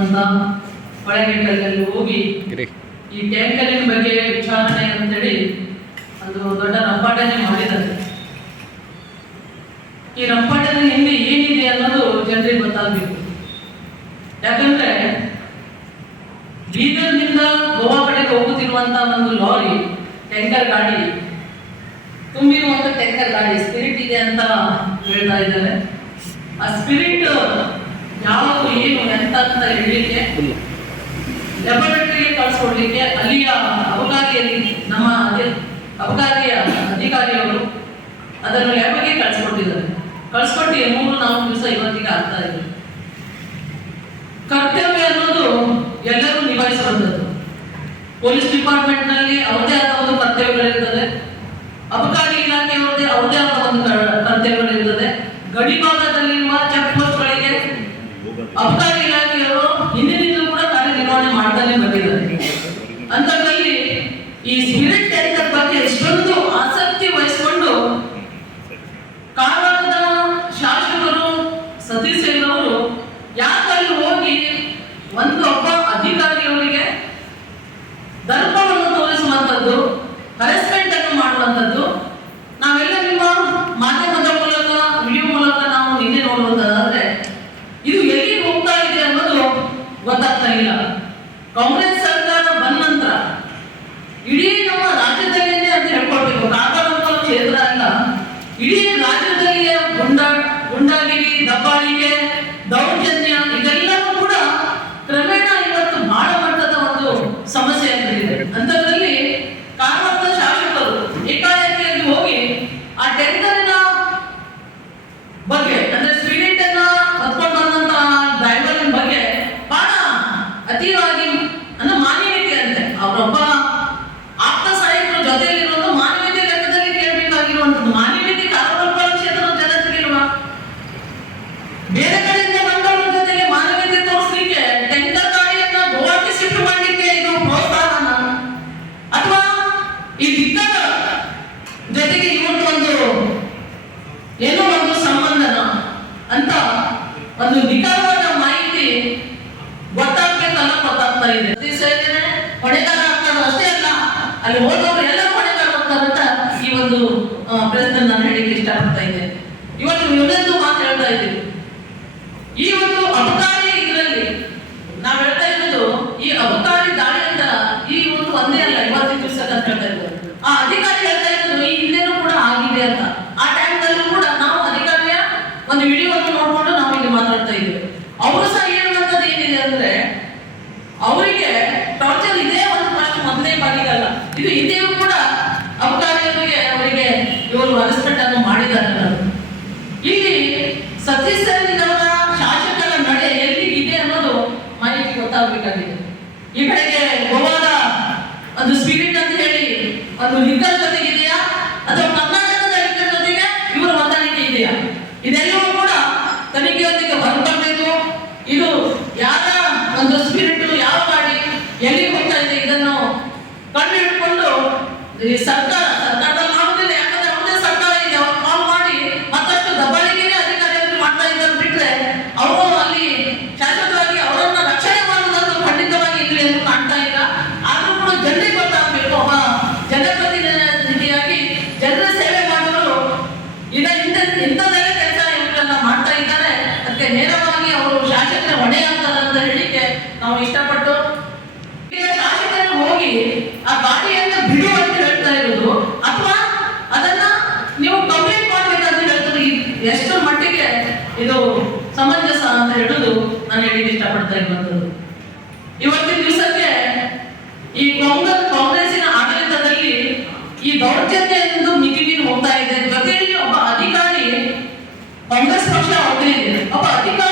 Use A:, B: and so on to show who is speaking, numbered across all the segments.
A: ಅನ್ನುವಂತ ಒಳಗೆಟ್ಟಲ್ಲಿ ಹೋಗಿ ಈ ಟ್ಯಾಂಕರಿನ ಬಗ್ಗೆ ವಿಚಾರಣೆ ಅಂತೇಳಿ ಅದು ದೊಡ್ಡ ರಂಪಾಟನೆ ಮಾಡಿದ್ದಾರೆ. ಈ ರಂಪಾಟನೆ ಹಿಂದೆ ಏನಿದೆ ಅನ್ನೋದು ಜನರಿಗೆ ಗೊತ್ತಾಗಬೇಕು. ಯಾಕಂದ್ರೆ ಬೀದರ್ನಿಂದ ಗೋವಾ ಕಡೆಗೆ ಹೋಗುತ್ತಿರುವಂತ ಒಂದು ಲಾರಿ ಟ್ಯಾಂಕರ್ ಗಾಡಿ ತುಂಬಿರುವಂತ ಟ್ಯಾಂಕರ್ ಗಾಡಿ ಸ್ಪಿರಿಟ್ ಇದೆ ಅಂತ ಹೇಳ್ತಾ ಇದ್ದಾರೆ. ಆ ಸ್ಪಿರಿಟ್ ಯಾವುದು ಏನು ಎಂತ ಅಂತ ಹೇಳಲಿಕ್ಕೆ ಲೆಬೊರೇಟರಿಗೆ ಕಳಿಸ್ಕೊಡ್ಲಿಕ್ಕೆ ಅಲ್ಲಿಯ ಅಬಕಾರಿಯಲ್ಲಿ ನಮ್ಮ ಅಬಕಾರಿಯ ಅಧಿಕಾರಿಯವರು ಅದನ್ನು ಲ್ಯಾಬಿಗೆ ಕಳಿಸ್ಕೊಟ್ಟಿದ್ದಾರೆ. ಕಳಿಸ್ಕೊಟ್ಟು ಮೂರು ನಾಲ್ಕು ದಿವಸ ಇವತ್ತಿಗೆ ಆಗ್ತಾ ಇದೆ. ಕರ್ತವ್ಯ ಅನ್ನೋದು ಎಲ್ಲರೂ ನಿಭಾಯಿಸುವಂಥದ್ದು ಪೊಲೀಸ್ ಡಿಪಾರ್ಟ್ಮೆಂಟ್ನಲ್ಲಿ ಅವರದೇ ಆದ ಒಂದು ಕರ್ತವ್ಯಗಳಿರ್ತದೆ. ಅಬಕಾರಿ ಇಲಾಖೆಯವರದೇ ಅವರದೇ ಆದ ಒಂದು ಕರ್ತವ್ಯಗಳಿರ್ತದೆ. ಗಡಿ ಭಾಗದಲ್ಲಿರುವ ಅಬಕಾರಿ ಇಲಾಖೆಯವರು ಹಿಂದಿನಿಂದಲೂ ಕೂಡ ಕಾರ್ಯನಿರ್ವಹಣೆ ಮಾಡ್ತಾನೆ ಬಂದಿದ್ದಾರೆ ಅಂತದಲ್ಲಿ ಈ ಸ್ಪಿರಿಟ್ ಎಂಟರ್ ಬಗ್ಗೆ ಎಷ್ಟೊಂದು ಆಸಕ್ತಿ ವಹಿಸಿಕೊಂಡು ಕಾರವಾರದ ಶಾಸಕರು ಸತೀಶ್ ಅವರು ಯಾಕಲ್ಲಿ ಹೋಗಿ ಒಂದು ಒಬ್ಬ ಅಧಿಕಾರಿಯವರಿಗೆ ದರ್ಪ ಇದೆ ಹೊಣೆಗಾರ ಆಗ್ತಾರೋ ಅಷ್ಟೇ ಅಲ್ಲ. ಅಲ್ಲಿ ಹೋದವರು ಎಲ್ಲ ಹೊಣೆಗಾರ ಅಂತ ಈ ಒಂದು ಪ್ರಶ್ನೆ ನಾನು ಹೇಳಿಕ್ಕೆ ಇಷ್ಟಪಡ್ತಾ ಇದ್ದೇನೆ. ಇವತ್ತು ಇನ್ನೊಂದು ಮಾತು ಹೇಳ್ತಾ ಇದ್ದೀವಿ. ಈ ಒಂದು ಅಪಕಾರ ಅವರಿಗೆ ಇವರು ಅರೆಸ್ಟ್ಮೆಂಟ್ ಅನ್ನು ಮಾಡಿದ್ದಾರೆ ಇಲ್ಲಿ ಸತೀಶ್ ಶಾಸಕರ ನಡೆ ಎಲ್ಲಿಗಿದೆ ಅನ್ನೋದು ಮಾಹಿತಿ ಗೊತ್ತಾಗಬೇಕಾಗಿದೆ. ಈ ಕಡೆಗೆ കോൺഗ്രസ് പക്ഷെ അവതരിക്കുന്നത് അപ്പൊ അധികം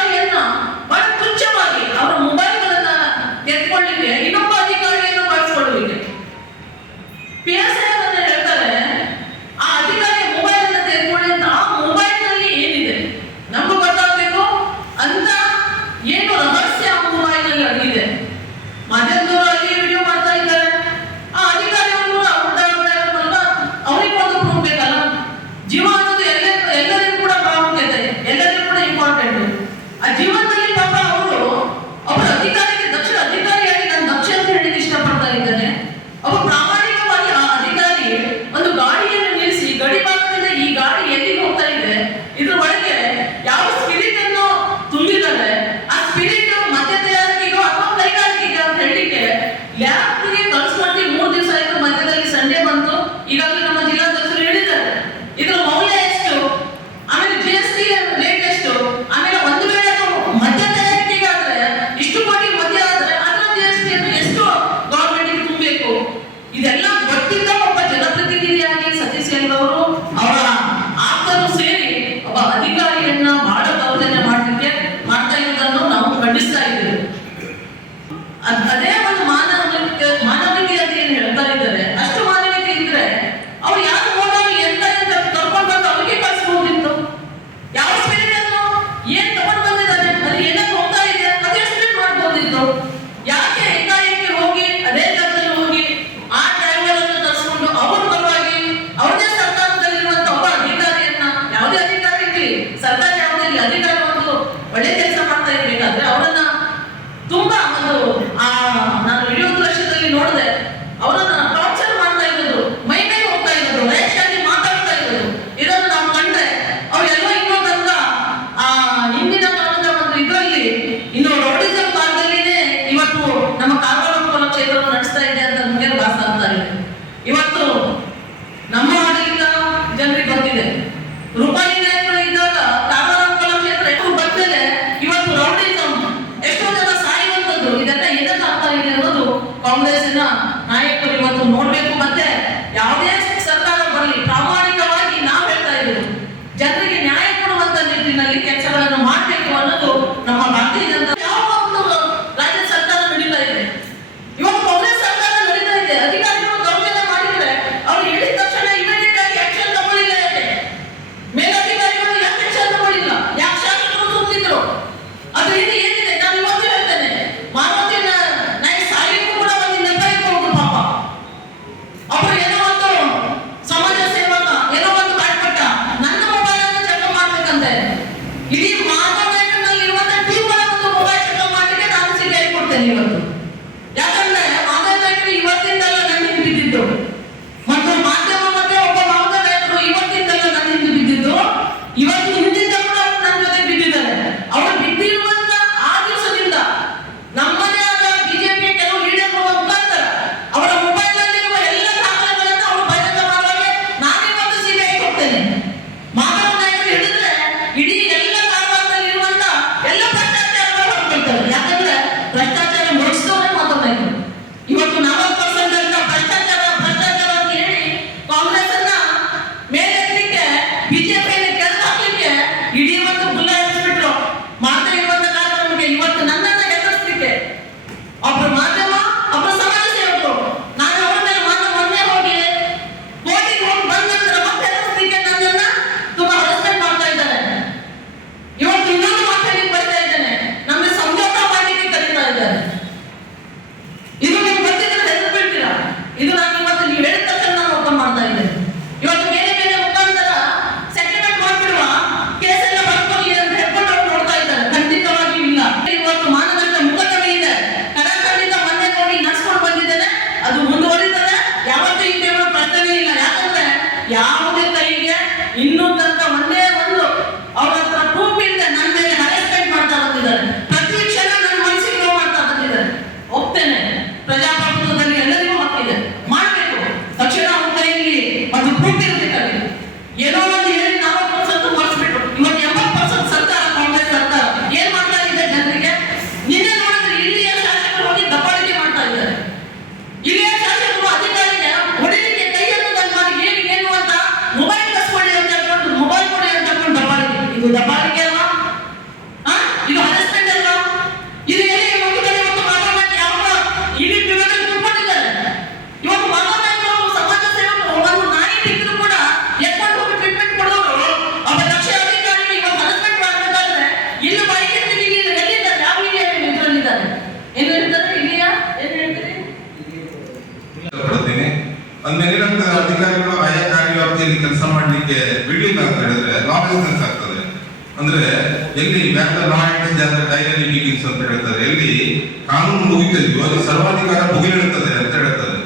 A: ಎಲ್ಲಿ
B: ಕಾನೂನು ಮುಗಿತಿದ್ವು ಅಲ್ಲಿ ಸರ್ವಾಧಿಕಾರ ಮುಗಿಲಿಡುತ್ತದೆ ಅಂತ ಹೇಳುತ್ತದೆ.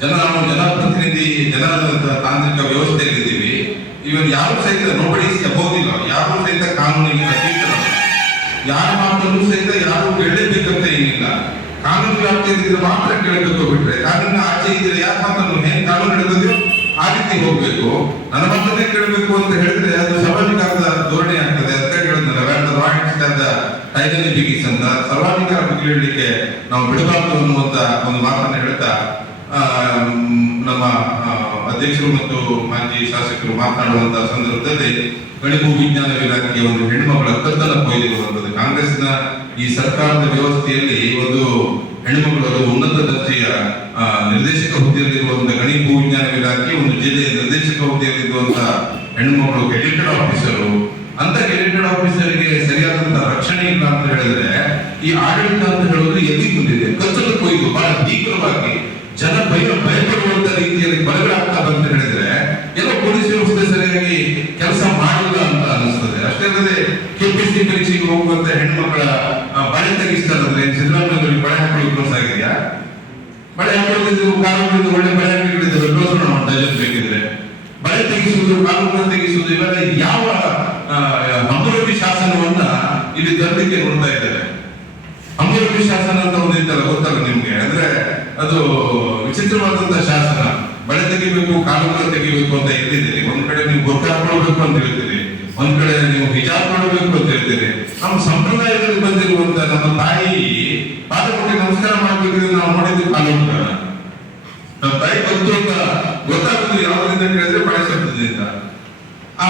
B: ಜನ, ನಾವು ಜನಪ್ರತಿನಿಧಿ ಜನರ ತಾಂತ್ರಿಕ ವ್ಯವಸ್ಥೆಯಲ್ಲಿದ್ದೀವಿ ಇವನ್ ಯಾರು ಸಹಿತ ನೋಬಡಿ ಅಬೋದಿಲ್ಲ ಯಾರು ಸಹಿತ ಕಾನೂನಿಗೆ ಅತೀತರಲ್ಲ ಯಾರ ಮಾತನ್ನು ಸಹಿತ ಯಾರು ಕೇಳಲೇಬೇಕಂತ ಏನಿಲ್ಲ. ಕಾನೂನು ವ್ಯಾಪ್ತಿಯಲ್ಲಿದ್ರೆ ಮಾತ್ರ ಕೇಳಬೇಕು ಬಿಟ್ರೆ, ಕಾನೂನಿನ ಆಚೆ ಇದ್ರೆ ಯಾರ ಮಾತನ್ನು ಹೇಗೆ ಕಾನೂನು ಹಿಡಿದದೆಯೋ ಆ ರೀತಿ ಹೋಗ್ಬೇಕು. ನನ್ನ ಮಾತನ್ನೇ ಕೇಳಬೇಕು ಅಂತ ಹೇಳಿದ್ರೆ ಅದು ಸರ್ವಾಧಿಕಾರದ ಧೋರಣೆ ಆಗ್ತದೆ ಅಂತ ಹೇಳಿದ್ನಲ್ಲ ಬಗ್ಗೆ ರಾಯಿಂಗ್ಸ್ ಅಂತ ಸರ್ವಾಧಿಕಾರ ಮುಗಿಲಿಡ್ಲಿಕ್ಕೆ ನಾವು ಬಿಡಬಾರದು ಅನ್ನುವಂತ ಒಂದು ಮಾತನ್ನು ಹೇಳ್ತಾ ನಮ್ಮ ಅಧ್ಯಕ್ಷರು ಮತ್ತು ಮಾಜಿ ಶಾಸಕರು ಮಾತನಾಡುವಂತಹ ಸಂದರ್ಭದಲ್ಲಿ ಗಣಿಭೂ ವಿಜ್ಞಾನ ಇಲಾಖೆಯ ಒಂದು ಹೆಣ್ಮಗಳ ಕತ್ತಲ ಕೊಯ್ದಿರುವಂಥದ್ದು ಕಾಂಗ್ರೆಸ್ನ ಈ ಸರ್ಕಾರದ ವ್ಯವಸ್ಥೆಯಲ್ಲಿ ಒಂದು ಹೆಣ್ಮಗಳು ಉನ್ನತ ದರ್ಜೆಯ ನಿರ್ದೇಶಕ ಹುದ್ದೆಯಲ್ಲಿರುವಂತಹ ಗಣಿ ಭೂ ವಿಜ್ಞಾನ ಇಲಾಖೆ, ಒಂದು ಜಿಲ್ಲೆಯ ನಿರ್ದೇಶಕ ಹುದ್ದೆಯಲ್ಲಿರುವಂತಹ ಹೆಣ್ಮಗಳು ಗೆಜೆಟೆಡ್ ಆಫೀಸರು. ಅಂತ ಗೆಜೆಟೆಡ್ ಆಫೀಸರ್ಗೆ ಸರಿಯಾದಂತಹ ರಕ್ಷಣೆ ಇಲ್ಲ ಅಂತ ಹೇಳಿದ್ರೆ ಈ ಆಡಳಿತ ಅಂತ ಹೇಳೋದು ಎಲ್ಲಿ ಬಂದಿದೆ? ಕತ್ತಲು ಕೊಯ್ದು ಬಹಳ ಭೀಕರವಾಗಿ. ಜನ ಭಯ, ಭಯಪಡುವಂತ ರೀತಿಯಲ್ಲಿ ಬಲಗಳಾಗ್ತಾ ಬಂತ ಹೇಳಿದ್ರೆ, ಎಲ್ಲೋ ಪೊಲೀಸ್ ವ್ಯವಸ್ಥೆ ಸರಿಯಾಗಿ ಕೆಲಸ ಮಾಡಿಲ್ಲ ಅಂತ ಅನಿಸ್ತದೆ. ಅಷ್ಟೇ ಅಲ್ಲದೆ ಕೆಪಿಸಿ ಪರೀಕ್ಷೆಗೆ ಹೋಗುವಂತ ಹೆಣ್ಮಕ್ಕಳ ಬಳೆ ತೆಗಿಸ್ತಾರೆ ಅಂದ್ರೆ ಸಿದ್ದರಾಮಯ್ಯ ಬಳೆ ಹಾಕೊಳ್ಳಿ ಕ್ಲೋಸ್ ಆಗಿದೆಯಾ? ಬಳೆ ಹಾಕೊಳ್ಳೋದಿದ್ರು ಕಾನೂನಿಂದ ಒಳ್ಳೆ ಬಳೆ ಹಾಕಿದ್ರೆ ಕ್ಲೋಸ್ ಡಜನ್ ಬೇಕಿದ್ರೆ. ಬಳೆ ತೆಗಿಸುವುದು ಕಾನೂನು ತೆಗಿಸುವುದು ಇವೆಲ್ಲ ಯಾವ ಅಭಿವೃದ್ಧಿ ಶಾಸನವನ್ನ ಇಲ್ಲಿ ತರಲಿಕ್ಕೆ ನೋಡ್ತಾ ಇದ್ದಾರೆ. ಶಾಸನ ಅಂತ ಒಂದು ಇತ್ತಲ್ಲ, ಗೊತ್ತಲ್ಲ ನಿಮ್ಗೆ? ಅಂದ್ರೆ ಅದು ವಿಚಿತ್ರವಾದಂತಹ ಶಾಸನ. ಬಳೆ ತೆಗಿಬೇಕು, ಕಾಲುಗಳು ತೆಗಿಬೇಕು ಅಂತ ಎಲ್ಲಿದ್ದೀರಿ? ಒಂದ್ ಕಡೆ ನೀವು ಹಾಕೊಳ್ಬೇಕು ಅಂತ ಹೇಳ್ತೀರಿ. ಒಂದ್ ಕಡೆ ನೀವು ಹಿಜಾಬ್ ಮಾಡಬೇಕು ಅಂತ ಹೇಳ್ತೀರಿ. ನಮ್ಮ ಸಂಪ್ರದಾಯದಲ್ಲಿ ಬಂದಿರುವಂತ ನಮ್ಮ ತಾಯಿ ಪಾದ ಕೊಟ್ಟು ನಮಸ್ಕಾರ ಮಾಡ್ಬೇಕಿದ್ರೆ ನಾವು ನೋಡಿದ್ದು ಕಾಲುಗಳ ನಮ್ಮ ತಾಯಿ ಬಂತು ಅಂತ ಗೊತ್ತಾಗ್ತದೆ ಯಾವ್ದರಿಂದ ಕೇಳಿದ್ರೆ ಬಳೆ ಶಬ್ದದಿಂದ ಆ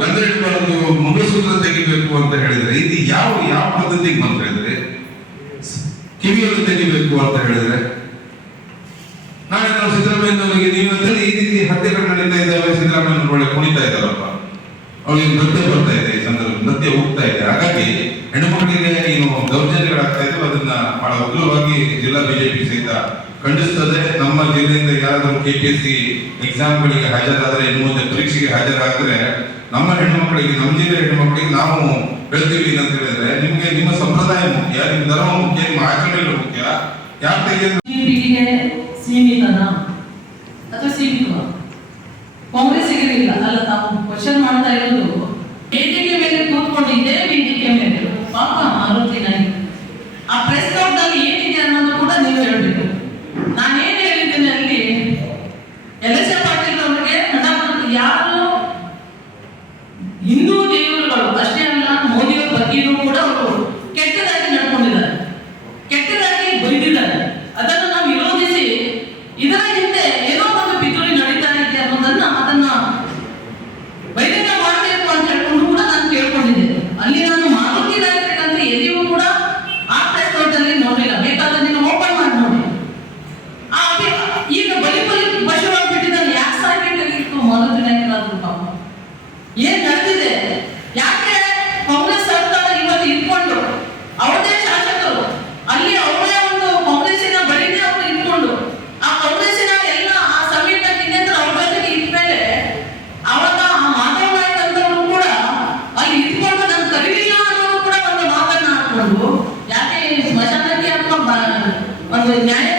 B: ಗಂಧ ಇಟ್ಬಾರ್ದು ಮುಂಗಸೂತ್ರ ತೆಗಿಬೇಕು ಅಂತ ಹೇಳಿದ್ರೆ ಇದು ಯಾವ ಯಾವ ಪದ್ಧತಿಗೆ ಬಂದ್ರೆ ಕಿವಿಯನ್ನು ತೆಗಿಬೇಕು ಅಂತ ಹೇಳಿದ್ರೆ? ನಾಳೆ ನಾವು ಸಿದ್ದರಾಮಯ್ಯನವರಿಗೆ ನೀವು ಅಂತೇಳಿ ಈ ರೀತಿ ಹತ್ಯೆಗಳು ನಡೀತಾ ಇದ್ದಾವೆ ಸಿದ್ದರಾಮಯ್ಯ ಒಳ್ಳೆ ಕುಣಿತಾ ಇದ್ದಾರಪ್ಪ. ಅವಳಿಗೆ ನೃತ್ಯ ಬರ್ತಾ ಇದೆ ಈ ಸಂದರ್ಭ ನೃತ್ಯ ಹೋಗ್ತಾ ಇದೆ. ಹಾಗಾಗಿ ಹೆಣ್ಣುಮಕ್ಕಳಿಗೆ ಏನು ದೌರ್ಜನ್ಯಗಳಾಗ್ತಾ ಇದ್ದಾವೆ, ಅದನ್ನ ಬಹಳ ಉಗ್ರವಾಗಿ ಜಿಲ್ಲಾ ಬಿಜೆಪಿ ಸಹಿತ ಖಂಡಿಸ್ತದೆ. ನಮ್ಮ ಜಿಲ್ಲೆಯಿಂದ ಯಾರಾದರೂ ಕೆಪಿಎಸ್ಸಿ ಎಕ್ಸಾಮ್ಗಳಿಗೆ ಹಾಜರಾದ್ರೆ, ಇನ್ನು ಮುಂದೆ ಪರೀಕ್ಷೆಗೆ ಹಾಜರಾದ್ರೆ ನಮ್ಮ ಹೆಣ್ಣುಮಕ್ಕಳಿಗೆ ನಮ್ಮ ಹೆಣ್ಣು ಮಕ್ಕಳಿಗೆ ನಾವು ಹೇಳ್ತೀವಿ ಅಂತ ಹೇಳಿದ್ರೆ ನಿಮ್ಗೆ ನಿಮ್ಮ ಸಂಪ್ರದಾಯ ಮುಖ್ಯ, ನಿಮ್ಮ ಧರ್ಮ ಮುಖ್ಯ, ನಿಮ್ಮ ಆಚರಣೆಗಳು ಮುಖ್ಯ. ಯಾಕೆ
A: ಬಿಜೆಪಿಗೆ ಅಥವಾ ಇಲ್ಲ ಅಲ್ಲ, ತಾವು ಕ್ವಶನ್ ಮಾಡ್ತಾ ಇರೋದು, ವೇದಿಕೆ ಮೇಲೆ ಕೂತ್ಕೊಂಡು ಇದೇ ವೇದಿಕೆ ಮೇಲೆ ಪಾಪ. ನ್ಯಾಯ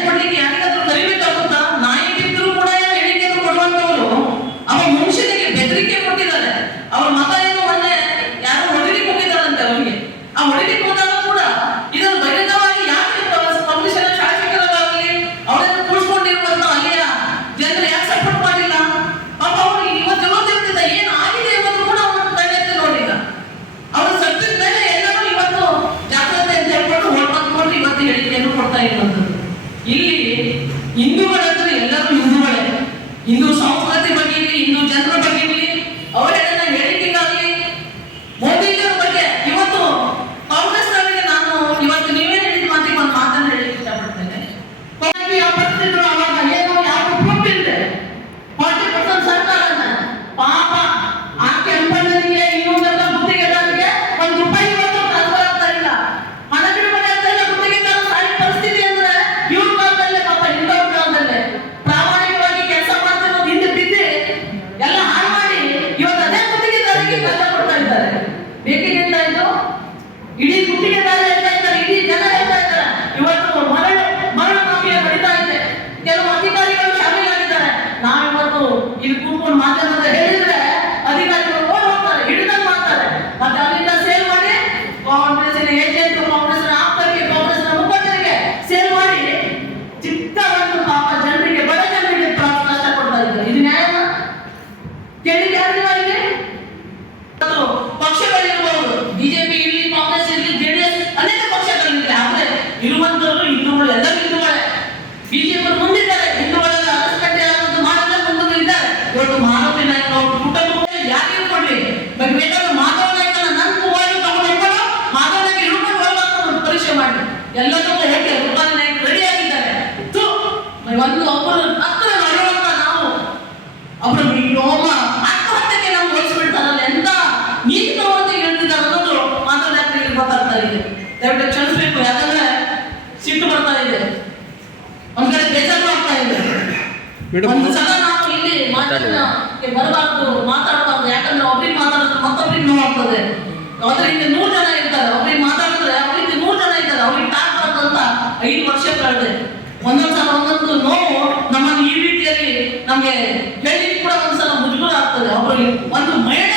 A: ಐದು ವರ್ಷ ಕಳೆದೆ. ಒಂದೊಂದ್ಸಲ ಒಂದೊಂದು ನೋವು ನಮ್ಮನ್ನು ಈ ರೀತಿಯಲ್ಲಿ ನಮಗೆ ಹೇಳಿ ಕೂಡ ಒಂದ್ಸಲ ಮುಜುಗರ ಆಗ್ತದೆ. ಅವರಿಗೆ ಒಂದು ಮಹಿಳೆ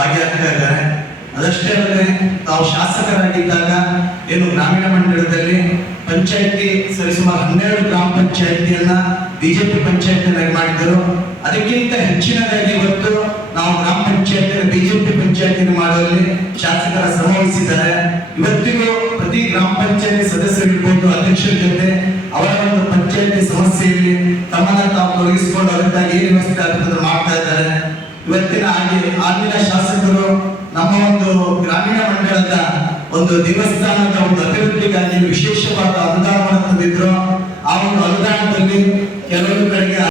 C: ಭಾಗಿಯಾಗ್ತಾ ಇದ್ದಾರೆ ಅದಷ್ಟೇ ಅಲ್ಲದೆ ತಾವು ಶಾಸಕರಾಗಿದ್ದಾಗ ಏನು ಗ್ರಾಮೀಣ ಮಂಡಳದಲ್ಲಿ ಪಂಚಾಯತಿ ಸರಿಸುಮಾರು ಹನ್ನೆರಡು ಗ್ರಾಮ ಪಂಚಾಯತಿಯನ್ನ ಬಿಜೆಪಿ ಪಂಚಾಯತಿಯನ್ನಾಗಿ ಮಾಡಿದರು ಅದಕ್ಕಿಂತ ಹೆಚ್ಚಿನದಾಗಿ ಇವತ್ತು ನಾವು ಗ್ರಾಮ ಪಂಚಾಯತಿ ಬಿಜೆಪಿ ಪಂಚಾಯತಿಯನ್ನು ಮಾಡುವಲ್ಲಿ ಶಾಸಕರ ಶ್ರಮವಹಿಸಿದ್ದಾರೆ ಇವತ್ತಿಗೂ ಪ್ರತಿ ಗ್ರಾಮ ಪಂಚಾಯತಿ ಸದಸ್ಯರಿರ್ಬೋದು ಅಧ್ಯಕ್ಷರ ಜೊತೆ ಅವರ ಒಂದು ಪಂಚಾಯತಿ ಸಮಸ್ಯೆಯಲ್ಲಿ ತಮ್ಮನ್ನ ತಾವು ತೊಲಗಿಸಿಕೊಂಡು ಅದಕ್ಕಾಗಿ ಏನು ವ್ಯವಸ್ಥೆ ಆಗ್ತದೆ ಮಾಡ್ತಾ ಇವತ್ತಿನ ಆಗಿನ ಶಾಸಕರು ನಮ್ಮ ಒಂದು ಗ್ರಾಮೀಣ ಮಂಡಳದ ಒಂದು ದೇವಸ್ಥಾನದ ಒಂದು ಅಭಿವೃದ್ಧಿಗಾಗಿ ವಿಶೇಷವಾದ ಅನುದಾನವನ್ನು ತಂದಿದ್ರು. ಆ ಒಂದು ಅನುದಾನದಲ್ಲಿ ಕೆಲವೊಂದು ಕಡೆಗೆ